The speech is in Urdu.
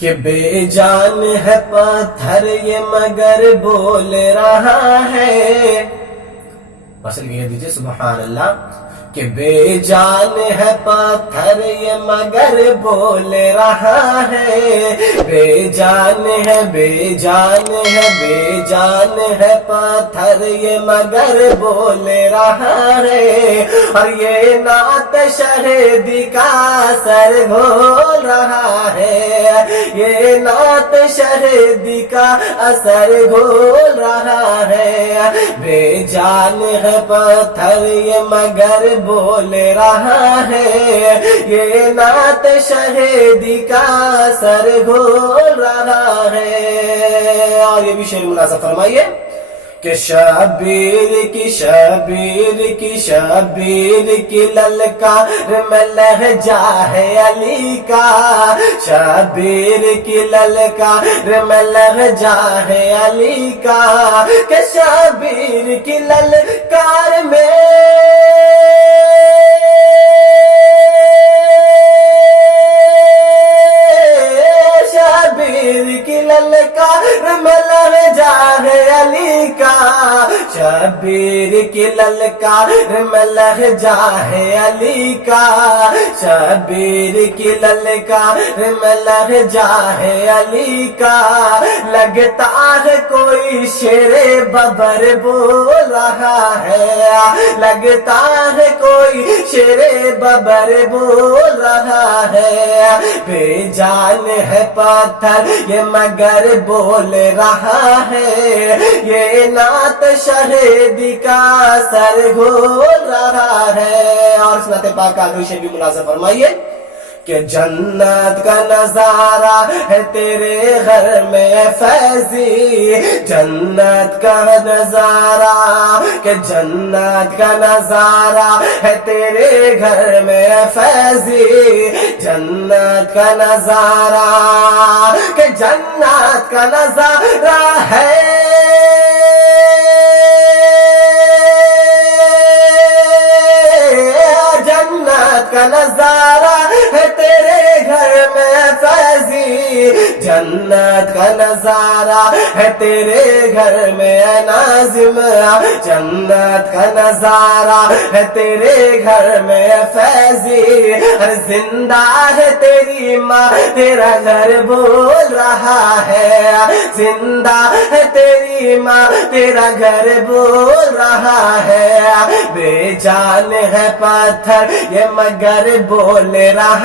کہ بے جان ہے پتھر یہ مگر بول رہا ہے. مسئلہ یہ دیجئے سبحان اللہ. کہ بے جان ہے پتھر یہ مگر بول رہا ہے. بے جان ہے بے جان ہے بے جان ہے پتھر یہ مگر بول رہا ہے. اور یہ نعت شہیدی کا سر گھول رہا ہے. یہ نعت شہیدی کا اثر گھول رہا ہے. بے جان ہے پتھر یہ مگر بول رہا ہے. یہ نعت شہیدی کا سر گھول رہا ہے. اور یہ بھی شعر ملازم فرمائیے کہ شبیر کی شبیر کی شبیر کی للکار میں لہجہ ہے علی کا. شبیر کی للکار میں لہجہ ہے علی کا. کہ شبیر کی للکار میں شبیر کی للکار میں لہجہ ہے علی کا. شبیر کی للکار میں لہجہ ہے علی کا. شبیر کی للکار میں لہجہ ہے علی کا. لگتا ہے کوئی شیر ببر بول رہا ہے. لگتا ہے کوئی شیر ببر بول رہا ہے. بے جان ہے پتھر یہ مگر بول رہا ہے. یہ نعت شہیدی کا سر گھول رہا ہے. اور اس نعت پاک کا اگلی شعر بھی ملازم فرمائیے کہ جنت کا نظارہ ہے تیرے گھر میں فیضی. جنت کا نظارہ کہ جنت کا نظارہ ہے تیرے گھر میں فیضی. جنت کا نظارہ کہ جنت کا نظارہ ہے. جنت کا نظارہ ہے تیرے گھر میں فیضی. جنت کا نظارہ ہے تیرے گھر میں ناظم. جنت کا نظارہ ہے تیرے گھر میں فیضی. زندہ ہے تیری ماں تیرا گھر بول رہا ہے. زندہ ہے تیری ماں تیرا گھر بول رہا ہے. بے جان ہے پتھر یہ مگر بول رہا